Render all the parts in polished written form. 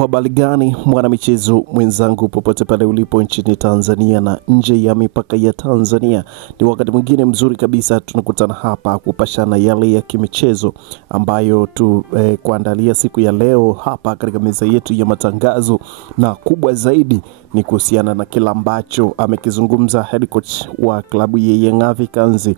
Habari gani mwanamichezo mwenzangu popote pale ulipo nchini Tanzania na nje ya mipaka ya Tanzania. Ni wakati mwingine mzuri kabisa tunakutana hapa kupashana yale ya kimichezo ambayo kuandalia siku ya leo hapa katika meza yetu ya matangazo, na kubwa zaidi ni kuhusiana na kila ambacho amekizungumza head coach wa klabu ya Young Africans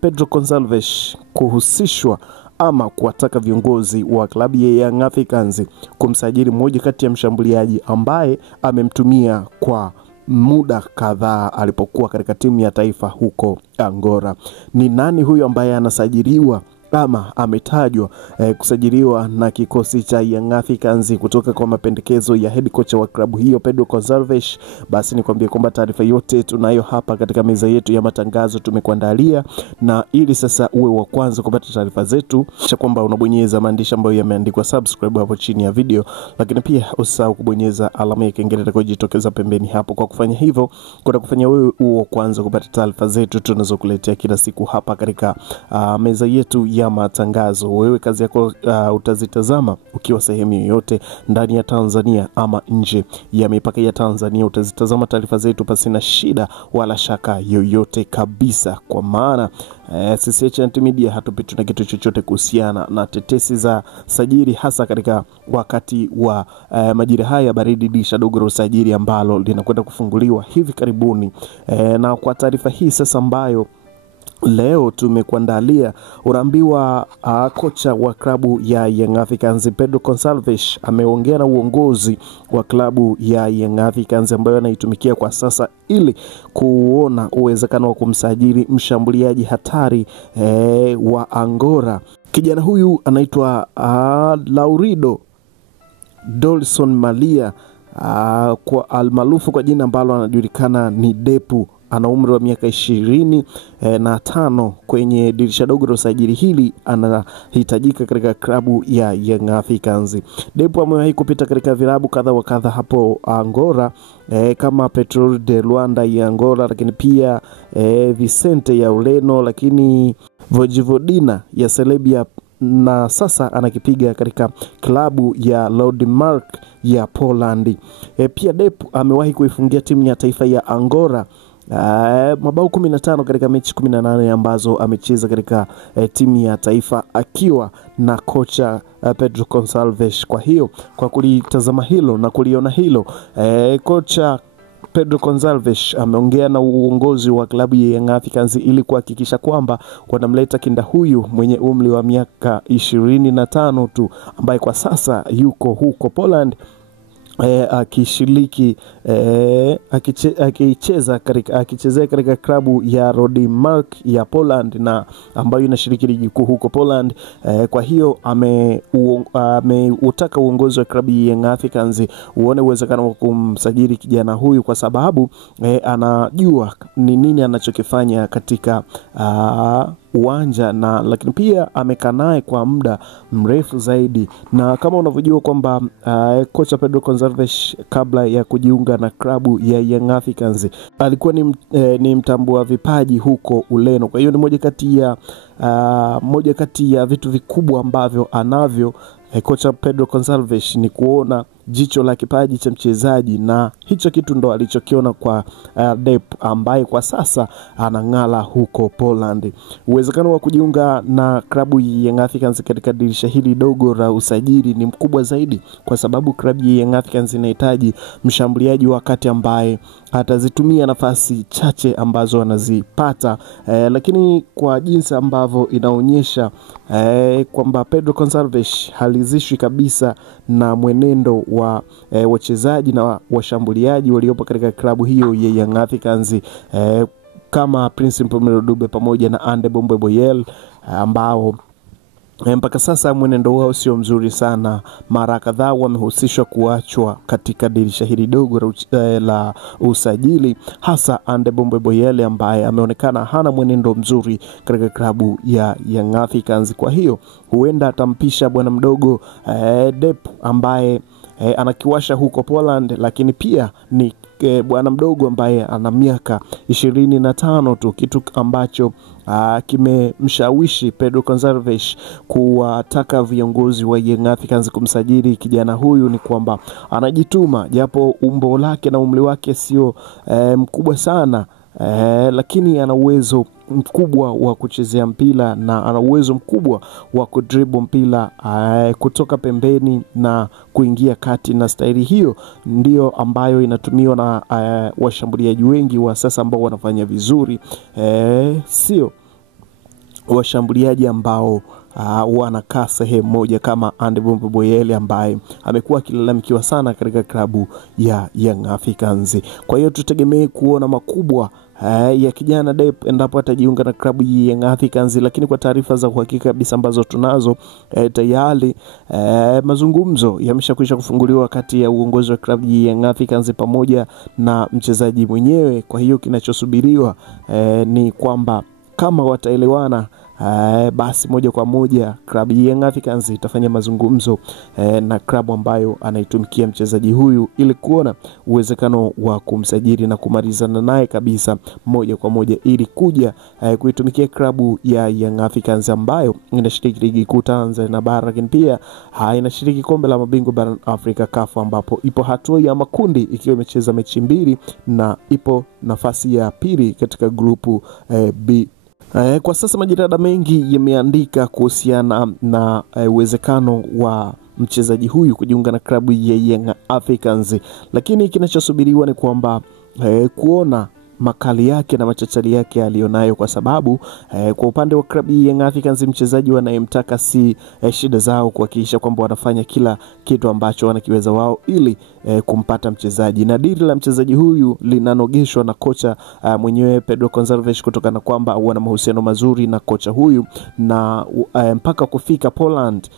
Pedro Gonçalves kuhusishwa ama kuwataka viongozi wa klabu ya Young Africans kumsajili mmoja kati ya mshambuliaji ambaye amemtumia kwa muda kadhaa alipokuwa katika timu ya taifa huko Angola. Ni nani huyo ambaye anasajiliwa ama ametajwa kusajiliwa na kikosi cha Young Africans kutoka kwa mapendekezo ya head coach wa klabu hiyo Pedro Gonçalves? Basi nikwambie kwamba taarifa yote tunayo hapa katika meza yetu ya matangazo tumekuandalia, na ili sasa uwe wa kwanza kupata taarifa zetu, cha kwamba unabonyeza maandishi ambayo yameandikwa subscribe hapo chini ya video, lakini pia usisahau kubonyeza alama ya kengele itakayojitokeza pembeni hapo. Kwa kufanya hivyo kufanya wewe uwe wa kwanza kupata taarifa zetu tunazokuletea kila siku hapa katika meza yetu ya matangazo. Wewe kazi yako utazitazama ukiwa sehemu yoyote ndani ya Tanzania ama nje ya mipaka ya Tanzania, utazitazama taarifa zetu pasina shida wala shaka yoyote kabisa, kwa maana sisi HNT Media hatupitwi na kitu chochote kuhusiana na tetesi za sajili, hasa katika wakati wa majira haya baridi dirisha dogo la usajili ambalo linakwenda kufunguliwa hivi karibuni. Na kwa taarifa hii sasa ambayo leo tumekuandalia, unaambiwa kocha wa klabu ya Young Africans Pedro Gonçalves ameongea na uongozi wa klabu ya Young Africans ambayo anaitumikia kwa sasa ili kuona uwezekano wa kumsajili mshambuliaji hatari wa Angola. Kijana huyu anaitwa Laurido Dolson Malia, kwa almaarufu kwa jina ambalo anajulikana ni Depu. Ana umri wa miaka 25 kwenye dirisha dogo la usajili hili anahitajika katika klabu ya Young Africans. Depu amewahi kupita katika vilabu kadha wa kadha hapo Angola, kama Petrol de Luanda ya Angola, lakini pia Vicente ya Ureno, lakini Vojvodina ya Serbia, na sasa anakipiga katika klabu ya Lodmark ya Poland. Pia Depu amewahi kuifungia timu ya taifa ya Angola mabao 15 katika mechi 18 ambazo amecheza katika timu ya taifa akiwa na kocha Pedro Gonçalves. Kwa hiyo kwa kulitazama hilo na kuliona hilo, kocha Pedro Gonçalves ameongea na uongozi wa klabu ya Young Africans ili kuhakikisha kwamba wanamleta kinda huyu mwenye umri wa miaka 25 tu, ambaye kwa sasa yuko huko Poland akishiriki akichezea katika klabu ya Lodmark ya Poland, na ambayo inashiriki ligi kuu huko Poland. Kwa hiyo ameutaka uongozi wa klabu ya Young Africans uone uwezekano wa kumsajili kijana huyu, kwa sababu anajua ni nini anachokifanya katika uwanja, na lakini pia amekaa naye kwa muda mrefu zaidi. Na kama unavyojua kwamba kocha Pedro Gonçalves kabla ya kujiunga na klabu ya Young Africans alikuwa ni mtambua vipaji huko Ureno. Kwa hiyo ni moja kati ya vitu vikubwa ambavyo anavyo kocha Pedro Gonçalves ni kuona jicho la kipaji cha mchezaji, na hicho kitu ndo alichokiona kwa Depu ambaye kwa sasa anang'ala huko Poland. Uwezekano wa kujiunga na klabu ya Young Africans katika dirisha hili dogo la usajili ni mkubwa zaidi, kwa sababu klabu ya Young Africans inahitaji mshambuliaji wakati ambaye atazitumia nafasi chache ambazo anazipata, lakini kwa jinsi ambavyo inaonyesha kwamba Pedro Gonçalves halizishwi kabisa na mwenendo wa wachezaji na washambuliaji waliopo katika klabu hiyo ya Young Africans, kama Prince Mpomero Dube pamoja na Ande Bombe Boyel, ambao mpaka sasa mwenendo wao sio mzuri sana. Mara kadhaa wamehusishwa kuachwa katika dirisha hili dogo la usajili, hasa Ande Bombe Boyel ambaye ameonekana hana mwenendo mzuri katika klabu ya Young Africans. Kwa hiyo huenda atampisha bwana mdogo Depu ambaye anakiwasha huko Poland, lakini pia ni bwana mdogo ambaye ana miaka 25 tu, kitu ambacho kimemshawishi Pedro Gonçalves kuwataka viongozi wa Young Africans kumsajili kijana huyu. Ni kwamba anajituma, japo umbo lake na umri wake sio mkubwa sana, lakini ana uwezo mkubwa wa kuchezea mpira na ana uwezo mkubwa wa kudribble mpira kutoka pembeni na kuingia kati, na staili hiyo ndio ambayo inatumiwa na washambuliaji wengi wa sasa ambao wanafanya vizuri, sio washambuliaji ambao wanakaa sehemu moja kama Andy Bombe Boyeli ambaye amekuwa akilalamikiwa sana katika klabu ya Young Africans. Kwa hiyo tutegemee kuona makubwa ya kijana Dep endapo atajiunga na klabu ya Young Africans, lakini kwa taarifa za uhakika kabisa ambazo tunazo, tayari mazungumzo yameshakwisha kufunguliwa kati ya uongozi wa klabu ya Young Africans pamoja na mchezaji mwenyewe. Kwa hiyo kinachosubiriwa ni kwamba kama wataelewana, basi moja kwa moja klabu ya Young Africans itafanya mazungumzo na klabu ambayo anaitumikia mchezaji huyu ili kuona uwezekano wa kumsajili na kumalizana naye kabisa moja kwa moja, ili kuja kuitumikia klabu ya Young Africans ambayo inashiriki ligi kuu Tanzania bara, lakini pia inashiriki kombe la mabingwa barani Afrika CAF, ambapo ipo hatua ya makundi ikiwa imecheza mechi 2 na ipo nafasi ya pili katika grupu B. Kwa sasa majirada mengi yameandika kuhusiana na uwezekano wa mchezaji huyu kujiunga na klabu ya Young Africans, lakini kinachosubiriwa ni kwamba kuona makali yake na machachari yake alionayo, kwa sababu kwa upande wa klabu ya Young Africans mchezaji wanayemtaka si shida zao kuhakikisha kwamba wanafanya kila kitu ambacho wanakiweza wao ili kumpata mchezaji, na dili la mchezaji huyu linanogeshwa na kocha mwenyewe Pedro Gonçalves, kutokana na kwamba wana mahusiano mazuri na kocha huyu, na mpaka kufika Poland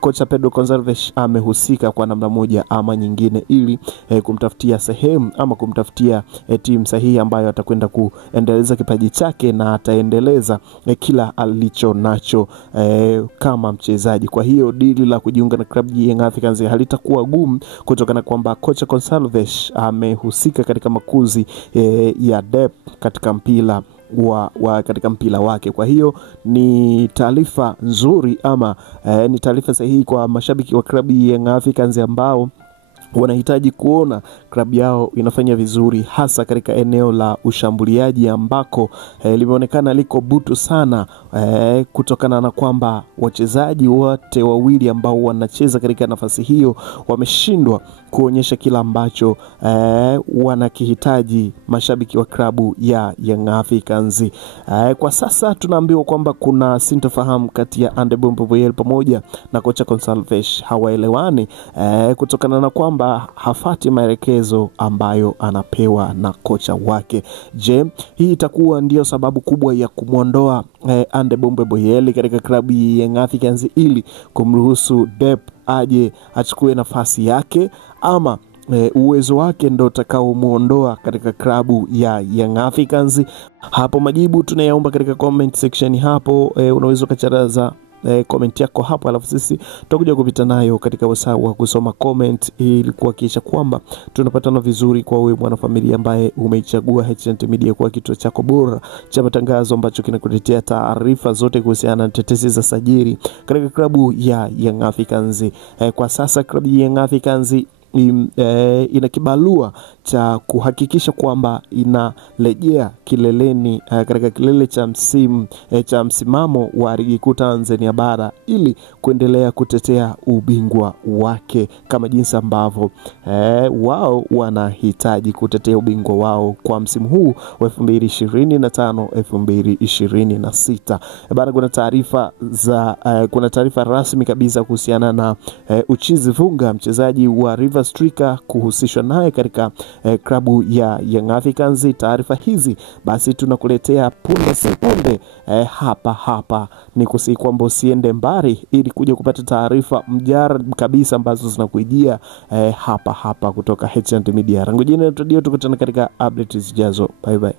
kocha Pedro Gonçalves amehusika kwa namna moja ama nyingine ili kumtafutia sehemu ama kumtafutia timu sahihi ambayo atakwenda kuendeleza kipaji chake na ataendeleza kila alicho nacho kama mchezaji. Kwa hiyo dili la kujiunga na klabu ya Young Africans halitakuwa gumu, kutokana kwamba kocha Gonçalves amehusika katika makuzi ya Dep katika mpira katika mpira wake. Kwa hiyo ni taarifa nzuri ama ni taarifa sahihi kwa mashabiki wa klabu ya Young Africans ambao wanahitaji kuona klabu yao inafanya vizuri, hasa katika eneo la ushambuliaji ambako limeonekana liko butu sana, kutokana na kwamba wachezaji wote wawili ambao wanacheza katika nafasi hiyo wameshindwa kuonyesha kila ambacho wanakihitaji mashabiki wa klabu ya Young Africans. Kwa sasa tunaambiwa kwamba kuna sintofahamu kati ya Andy Bombe Boyeli pamoja na kocha Gonçalves, hawaelewani kutokana na kwamba hafati maelekezo ambayo anapewa na kocha wake. Je, hii itakuwa ndio sababu kubwa ya kumuondoa Andy Bombe Boyeli katika klabu ya Young Africans ili kumruhusu Dep aje achukue nafasi yake, ama uwezo wake ndo utakao muondoa katika klabu ya Young Africans? Hapo majibu tunayaomba katika comment section hapo. Unaweza ukacharaza comment yako hapo, alafu sisi tutakuja kupita nayo katika wasaa wa kusoma comment ili kuhakikisha kwamba tunapatana vizuri kwa wewe mwanafamilia ambaye umeichagua HNT Media kwa kituo chako bora cha matangazo ambacho kinakuletea taarifa zote kuhusiana na tetesi za sajili katika klabu ya Young Africans. Kwa sasa klabu ya Young Africans ina kibalua cha kuhakikisha kwamba inarejea kileleni katika kilele cha msimamo wa ligi kuu Tanzania bara ili kuendelea kutetea ubingwa wake kama jinsi ambavyo wao wanahitaji kutetea ubingwa wao kwa msimu huu wa 2025-2026. Bado kuna taarifa rasmi kabisa kuhusiana na Uchizi Vunga, mchezaji wa River Striker, kuhusishwa naye katika klabu ya Young Africans. Taarifa hizi basi tunakuletea punde sekunde hapa. Ni kusihi kwamba usiende mbali ili kuja kupata taarifa mjarab kabisa ambazo zinakujia hapa kutoka HNT Media. Rangu jina tukutana katika updates zijazo. Bye bye.